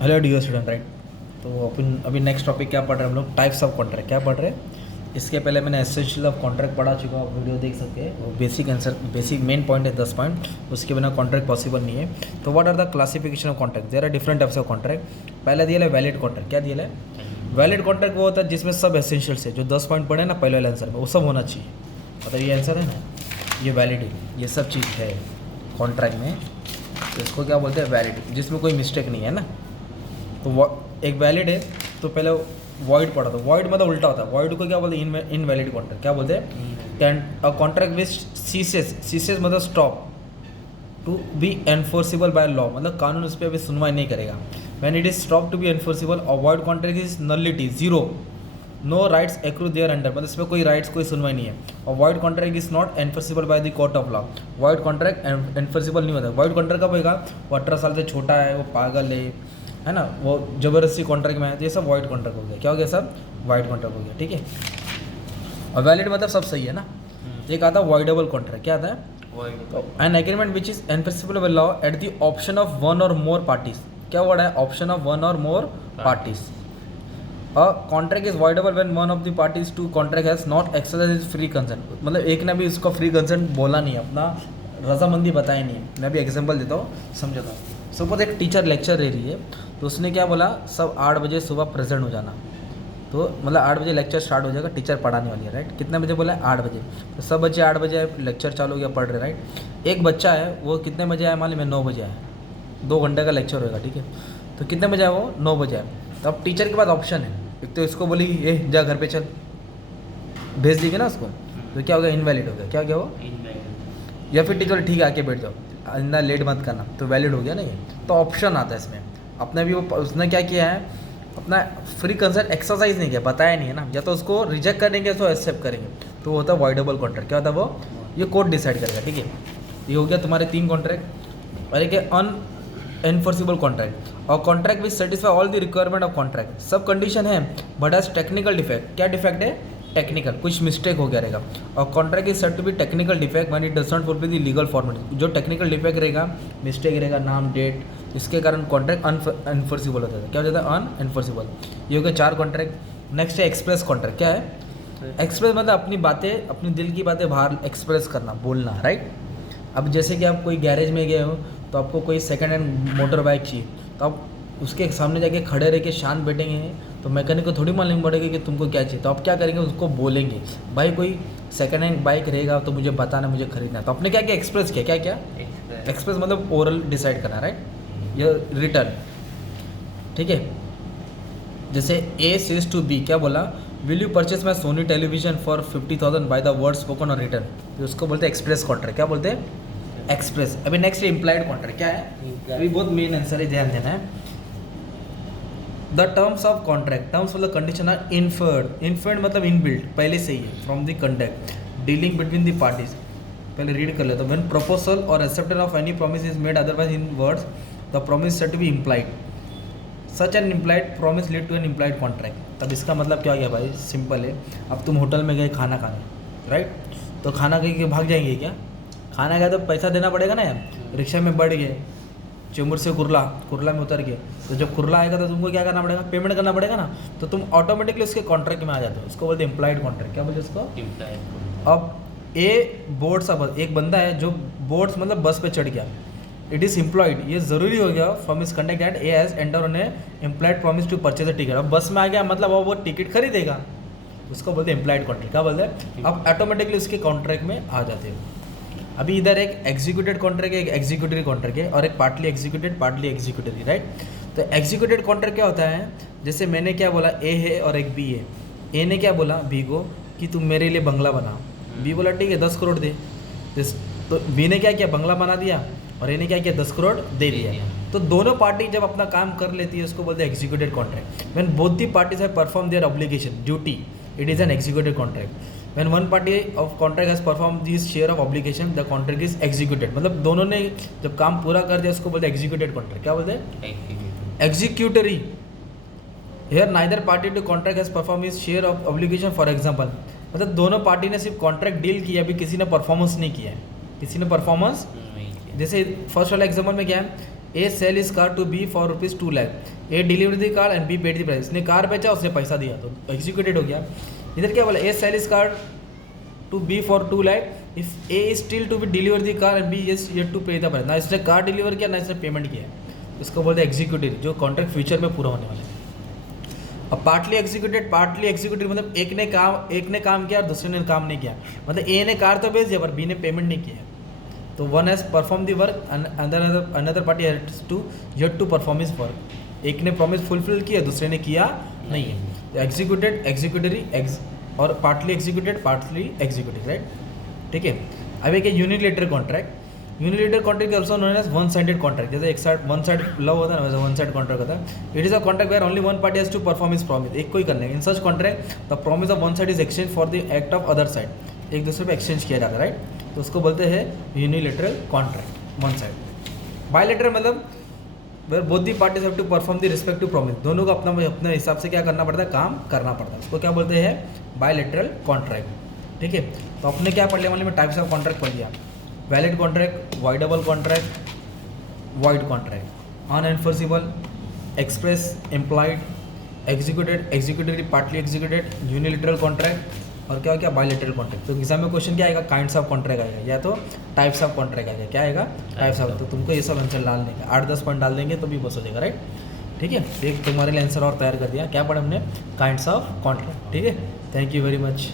Hello dear student right. तो अपन अभी next topic क्या पढ़ रहे हैं हम लोग, टाइप्स ऑफ कॉन्ट्रैक्ट क्या पढ़ रहे हैं। इसके पहले मैंने एसेंशियल ऑफ कॉन्ट्रैक्ट पढ़ा चुका हूँ, वीडियो देख सकते हैं। वो basic answer, basic main point है 10 पॉइंट, उसके बिना कॉन्ट्रैक्ट पॉसिबल नहीं है। तो what are the classification of contract, there are different types of contract. पहला दिया है वैलिड कॉन्ट्रैक्ट। क्या दिया है? वैलिड कॉन्ट्रैक्ट वो होता है जिसमें सब एसेंशियल्स है, जो 10 पॉइंट पढ़े ना पहले वाले आंसर में, वो सब होना चाहिए। मतलब ये आंसर है ना, ये वैलिड है, ये सब चीज़ है कॉन्ट्रैक्ट में, तो इसको क्या बोलते हैं? वैलिड, जिसमें कोई मिस्टेक नहीं है ना। तो एक वैलिड है, तो पहले वॉइड पढ़ा था। वॉइड मतलब उल्टा होता है, वॉइड को क्या बोलते हैं? Invalid contract. क्या बोलते हैं? Can a contract which ceases मतलब stop to be enforceable by law, मतलब कानून उस पर अभी सुनवाई नहीं करेगा। When it is stop to be enforceable, avoid contract is nullity, zero, no rights accrue thereunder, मतलब इसमें कोई राइट्स, कोई सुनवाई नहीं है। और void contract is not enforceable by the court of law, void contract enforceable नहीं होता। वॉइड कॉन्ट्रैक्ट कब होगा? वो 18 साल से छोटा है, वो पागल है ना, वो ज़बरदस्ती कॉन्ट्रैक्ट में है, तो ये सब वाइड कॉन्ट्रैक्ट हो गया। क्या हो गया? सब वाइड कॉन्ट्रैक्ट हो गया, ठीक है। और वैलिड मतलब सब सही है ना। एक आता है वॉइडेबल कॉन्ट्रैक्ट। क्या आता है? An agreement which is enforceable by law at the option of one or more parties. क्या वर्ड है? Option of one or more parties. A contract is voidable when one of the parties to contract has not exercise is free consent, मतलब एक ने भी इसको free consent बोला नहीं है, अपना रजामंदी बताई नहीं है। मैं भी एग्जांपल देता हूँ, समझाता हूँ। सपोज एक टीचर लेक्चर दे रही है, तो उसने क्या बोला? सब 8 बजे सुबह प्रेजेंट हो जाना। तो मतलब 8 बजे लेक्चर स्टार्ट हो जाएगा, टीचर पढ़ाने वाली है, राइट। कितने बजे बोला है? 8 बजे। तो सब बच्चे 8 बजे आए, लेक्चर चालू हो गया, पढ़ रहे, राइट। एक बच्चा है, वो कितने बजे आया? मान लीजिए 9 बजे आया, 2 घंटे का लेक्चर होगा, ठीक है। तो कितने बजे आया वो? 9 बजे आया। तो अब टीचर के पास ऑप्शन है, एक तो इसको बोली ये जा घर पे चल, भेज दीजिए ना उसको, तो क्या हो गया? इनवैलिड हो गया। क्या हो गया वो? या फिर टीचर ठीक है आके बैठ जाओ, आइंदा लेट मत करना, तो वैलिड हो गया ना ये। तो ऑप्शन आता है इसमें। अपने भी वो उसने क्या किया है, अपना फ्री कंसेंट एक्सरसाइज नहीं किया, बताया नहीं है ना, या तो उसको रिजेक्ट करेंगे तो एक्सेप्ट करेंगे, तो वो होता है वॉइडेबल कॉन्ट्रैक्ट। क्या होता है वो? ये कोर्ट डिसाइड करेगा, ठीक है। ये हो गया तुम्हारे 3 कॉन्ट्रैक्ट। और एक है अनएनफोर्सिबल कॉन्ट्रैक्ट, और contract which satisfy all the requirement of contract, सब कंडीशन है बट हैज टेक्निकल डिफेक्ट। क्या डिफेक्ट है? टेक्निकल, कुछ मिस्टेक हो गया रहेगा। और contract is set to be technical defect when it does not fulfil the legal format, जो टेक्निकल डिफेक्ट रहेगा, मिस्टेक रहेगा, नाम, डेट, इसके कारण कॉन्ट्रैक्ट अनएनफोर्सिबल होता है। क्या हो जाता है? अनएनफोर्सिबल। ये हो गया 4 कॉन्ट्रैक्ट। नेक्स्ट है एक्सप्रेस कॉन्ट्रैक्ट। क्या है? एक्सप्रेस मतलब अपनी बातें, अपनी दिल की बातें बाहर एक्सप्रेस करना, बोलना, राइट। अब जैसे कि आप कोई गैरेज में गए हो, तो आपको कोई सेकंड हैंड मोटर बाइक चाहिए, तो आप उसके सामने जाके खड़े रह के शांत बैठेंगे, तो मैकेनिक को थोड़ी मालूम पड़ेगा कि तुमको क्या चाहिए। तो आप क्या करेंगे? उसको बोलेंगे, भाई कोई सेकंड हैंड बाइक रहेगा तो मुझे बताना, मुझे खरीदना है। तो आपने क्या क्या एक्सप्रेस किया? क्या क्या एक्सप्रेस मतलब ओरल डिसाइड करना, राइट, या रिटर्न, ठीक है। जैसे ए सेज टू बी, क्या बोला? Will you purchase my Soni television for 50,000 by the word spoken और रिटर्न, तो उसको बोलते हैं एक्सप्रेस कॉन्ट्रैक्ट। क्या बोलते हैं? एक्सप्रेस। अभी नेक्स्ट है इम्प्लाइड कॉन्ट्रैक्ट। क्या है? अभी बहुत मेन आंसर है, ध्यान देना है। The terms of contract, terms मतलब कंडीशन आर इन्फर्ड, इन्फर्ड मतलब इनबिल्ट, पहले से ही है, from the conduct dealing between the parties. पहले रीड कर लेता हूँ। व्हेन प्रपोजल और acceptance of any promise is made otherwise in words, the promise set to be implied, such an implied promise lead to an implied contract. तब इसका मतलब क्या गया भाई? सिंपल है। अब तुम होटल में गए खाना खाने, राइट, तो खाना खा के भाग जाएंगे क्या? खाना खाया तो पैसा देना पड़ेगा ना यार। रिक्शा में बढ़ गए, चेंबूर से कुर्ला में उतर गए, तो जब कुर्ला आएगा तो तुमको क्या करना पड़ेगा? पेमेंट करना पड़ेगा ना, तो तुम ऑटोमेटिकली उसके कॉन्ट्रैक्ट में आ जाते हो। उसको बोलते हैं इम्प्लाइड कॉन्ट्रैक्ट। क्या बोलते हैं उसको? इम्प्लाइड। अब ए बोर्ड सा एक बंदा है जो बोर्ड्स मतलब बस पे चढ़ गया, इट इज़ एम्प्लॉयड, ये ज़रूरी हो गया फ्रॉम इस conduct that A has enter on a employed promise to purchase a ticket. अब बस में आ गया मतलब वो टिकट खरीदेगा, उसको बोलते हैं एम्प्लॉयड कॉन्ट्रैक्ट। क्या बोलते हैं? अब ऑटोमेटिकली उसके कॉन्ट्रैक्ट में आ जाते हो। अभी इधर एक एग्जीक्यूटेड कॉन्ट्रैक्ट है, एक एग्जीक्यूटिव कॉन्ट्रैक्ट है, और एक partly executed partly executive, right. तो एग्जीक्यूटेड कॉन्ट्रैक्ट क्या होता है? जैसे मैंने क्या बोला, ए है और एक बी है। ए ने क्या बोला बी को कि तुम मेरे लिए बंगला बना, बी बोला ठीक है 10 करोड़ दे। तो बी ने क्या किया? बंगला बना दिया, और ए ने क्या किया? 10 करोड़ दे दिया। तो दोनों पार्टी जब अपना काम कर लेती है, उसको बोलते हैं executed contract. When both the parties have perform their obligation duty, it is an executed contract. When one party of contract has performed this share of obligation, the contract is executed, मतलब दोनों ने जब काम पूरा कर दिया, उसको बोलते हैं executed contract। क्या बोलते हैं? Executory। Here neither party to contract has performed his share of obligation, for example, मतलब दोनों पार्टी ने सिर्फ कॉन्ट्रैक्ट डील किया, अभी किसी ने परफॉर्मेंस नहीं किया है, किसी ने परफॉर्मेंस। जैसे फर्स्ट वाला एग्जाम्पल में क्या है? A sale is car to be for ₹2 lakh, A deliver the car and B paid the price. इसने कार बेचा, उसने पैसा दिया, तो एग्जीक्यूटेड हो गया। इधर क्या बोला, A sale is car to be for 2 lakh, if A is still to be deliver the car and B is yet to pay the price. ना इसने कार डिलीवर किया, ना इसने पेमेंट किया, इसको बोलते हैं एग्जीक्यूटिव, जो कॉन्ट्रैक्ट फ्यूचर में पूरा होने वाला है। अब पार्टली एग्जीक्यूटिव मतलब एक ने काम किया और दूसरे ने काम नहीं किया, मतलब ए ने कार तो भेज दिया पर बी ने पेमेंट नहीं किया, तो one has perform the work and another party has to yet to perform his work. एक ने प्रॉमिस फुलफिल किया, दूसरे ने किया नहीं है। तो एग्जीक्यूटेड, एग्जीक्यूटरी और पार्टली एग्जीक्यूटिव, राइट, ठीक है। अब एक unilateral contract, unilateral contract also known as one sided contract, जैसे एक साइड वन साइड लव होता है ना, वैसे वन साइड कॉन्ट्रैक्ट होता है। It is a contract where only one party has to perform his promise, एक कोई करने। In such contract the promise of one side is exchange for the act of other side, एक दूसरे पे exchange किया जाता है, राइट, तो उसको बोलते हैं unilateral contract, one side. Bilateral मतलब where both the parties have to perform the respective promise, दोनों को अपने हिसाब से क्या करना पड़ता है, काम करना पड़ता है, उसको क्या बोलते हैं, बायलेटरल कॉन्ट्रैक्ट, ठीक है। तो अपने क्या पढ़ लिया, मतलब टाइप्स ऑफ कॉन्ट्रैक्ट पढ़ लिया, valid contract, voidable contract, void contract, unenforceable, express, implied, executed, executive, partly executed, unilateral contract और क्या बायलेटरल कॉन्ट्रैक्ट। तो एग्जाम में क्वेश्चन क्या आएगा, काइंड्स ऑफ कॉन्ट्रैक्ट आएगा या तो टाइप्स ऑफ कॉन्ट्रैक्ट आएगा, क्या आएगा, टाइप्स ऑफ। तो तुमको ये सब आंसर डाल देंगे, 8-10 पॉइंट डाल देंगे तो भी बस हो जाएगा, राइट, ठीक है। एक तुम्हारे लिए आंसर और तैयार कर दिया, क्या पढ़ा हमने, काइंड्स ऑफ कॉन्ट्रैक्ट, ठीक है। Thank you very much.